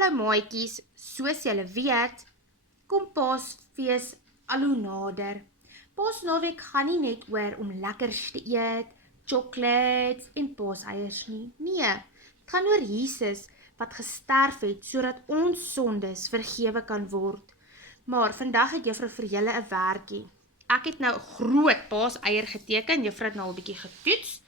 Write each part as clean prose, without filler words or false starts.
Hallo maatjies, soos julle weet, kom Paasfees al hoe nader. Paasnaweek gaan nie net oor om lekkers te eet, chocolates en paaseiers nie. Nee, het gaan oor Jesus wat gesterf het sodat ons sondes vergewe kan word. Maar vandag het juffrou vir julle 'n werkie. Ek het nou 'n groot paaseier geteken, juffrou het nou al 'n bietjie getoets.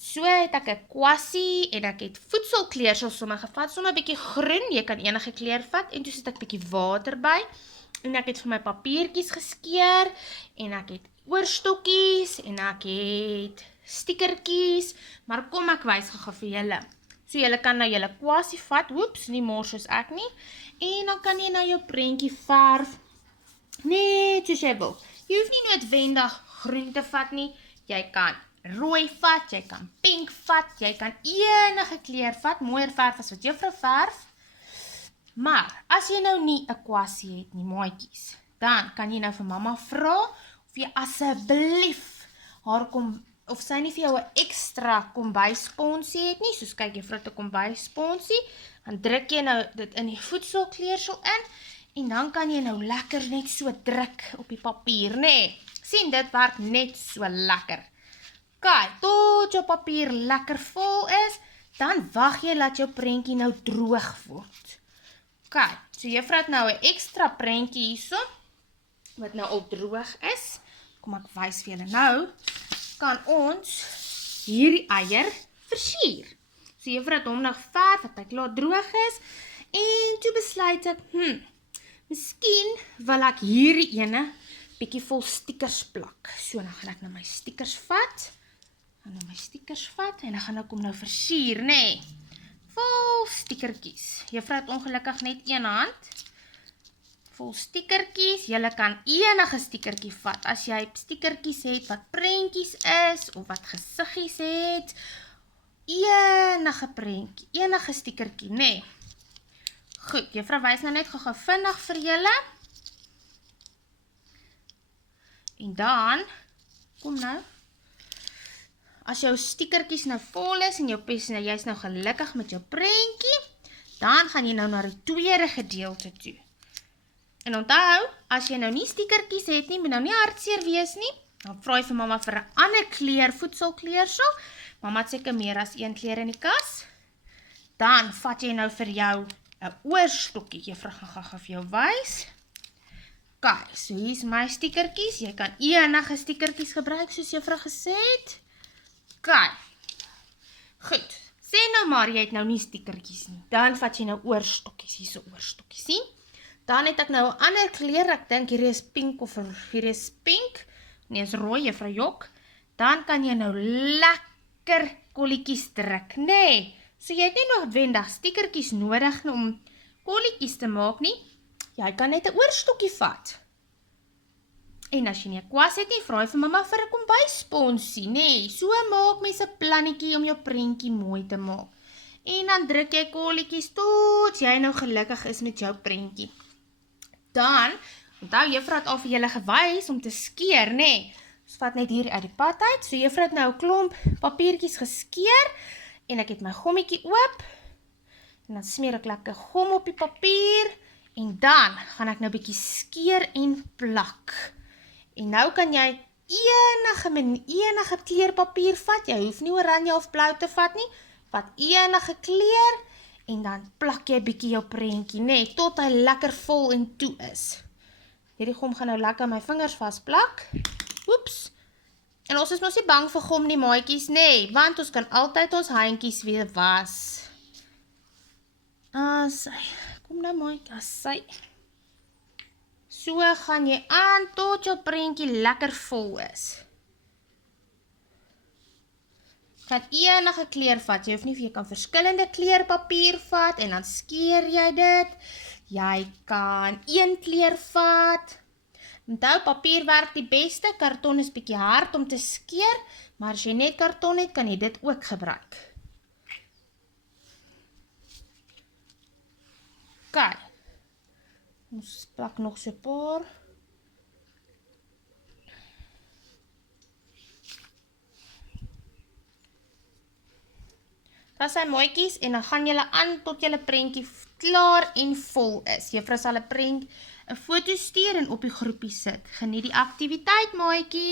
So het ek 'n kwassie en ek het voedselkleursel sommer gevat, sommer 'n bietjie groen, jy kan enige kleur vat, en toe sit ek bietjie water by, en ek het vir my papiertjies geskeer, en ek het oorstokkies, en ek het stickertjies, maar kom ek wys gou vir julle. So julle kan nou julle kwassie vat, hoeps, nie mors soos ek nie, en dan kan jy nou jou prentjie verf, net soos jy wil. Jy hoef nie noodwendig groen te vat nie, jy kan rooi vat, jy kan pink vat, jy kan enige kleur vat, mooier verf as wat juffrou verf. Maar, as jy nou nie 'n kwassie het nie, maatjies, dan kan jy nou vir mamma vra, of jy asseblief haar of sy nie vir jou 'n ekstra kombuissponsie het nie, soos kyk juffrou het 'n kombuissponsie, dan druk jy nou dit in die voedselkleursel in, en dan kan jy nou lekker net so druk op die papier, nee. Sien, dit werk net so lekker. Kyk, tot jou papier lekker vol is, dan wag jy dat jou prentjie nou droog word. Kyk, so juffrou het nou 'n ekstra prentjie hierso, wat nou al droog is. Kom ek wys vir julle nou, kan ons hierdie eier versier. So juffrou het hom nou verf, wat hy klaar droog is, en toe besluit ek, miskien wil ek hierdie ene bietjie vol stickers plak. So, dan gaan ek nou my stickers vat, en dan gaan ek hom nou versier, nee. Vol stickertjies. Juffrou het ongelukkig net een hand. Vol stickertjies. Julle kan enige stickertjie vat. As jy stickertjies het wat prentjies is, of wat gesiggies het, enige prentjie, enige stickertjie, nee. Goed, juffrou wys nou net gou vinnig vir julle. En dan, kom nou, as jou stickertjies nou vol is, en jy is nou gelukkig met jou prentjie, dan gaan jy nou na die tweede gedeelte toe. En onthou, as jy nou nie stickertjies het nie, moet nou nie hartseer wees nie, dan vra jy vir mamma vir 'n ander kleur voedselkleursel, mamma het seker meer as een kleur in die kas, dan vat jy nou vir jou 'n oorstokkie, juffrou gaan vir jou wys. Kyk, so hier is my stickertjies, jy kan enige stickertjies gebruik, soos juffrou gesê het. Kyk, goed, sê nou maar, jy het nou nie stickertjies nie, dan vat jy nou oorstokkies, hier so oorstokkies, sien? Dan het ek nou 'n ander kleur, ek dink hier is pink, of hier is pink, nee, is rooi, juffrou Jok, dan kan jy nou lekker kolletjies druk, nee, so jy het nie noodwendig stickertjies nodig om kolletjies te maak nie, jy kan net 'n oorstokkie vat. En as jy nie 'n kwas het nie, vra jy vir mamma vir 'n kombuissponsie, nee, so maak mens 'n plannetjie om jou prentjie mooi te maak. En dan druk jy kolletjies tot jy nou gelukkig is met jou prentjie. Dan, onthou juffrou het al vir julle gewys om te skeer, nee. Ons vat net hier uit die pad uit, so juffrou het nou 'n klomp papiertjies geskeer, en ek het my gommetjie oop, en dan smeer ek lekker gom op die papier, en dan gaan ek nou bietjie skeer en plak. En nou kan jy enige kleurpapier vat, jy hoef nie oranje of blou te vat nie, vat enige kleur, en dan plak jy bietjie jou prentjie, nee, tot hy lekker vol en toe is. Hierdie gom gaan nou lekker my vingers vastplak, oeps, en ons is mos nie bang vir gom nie, maatjies, nee, want ons kan altyd ons handjies weer was. Kom nou maatjie, asai. So gaan jy aan tot jou prentjie lekker vol is. Kan enige kleur vat, jy hoef nie, jy kan verskillende kleurpapier vat, en dan skeer jy dit, jy kan een kleur vat, onthou, papier werk die beste, karton is bietjie hard om te skeer, maar as jy net karton het, kan jy dit ook gebruik. Kyk, ons plak nog so 'n paar. Dat is sy mooikies, en dan gaan julle aan tot julle prentjie klaar en vol is. Juffrou sal 'n foto stuur en op die groepie sit. Geniet die aktiwiteit, maatjies!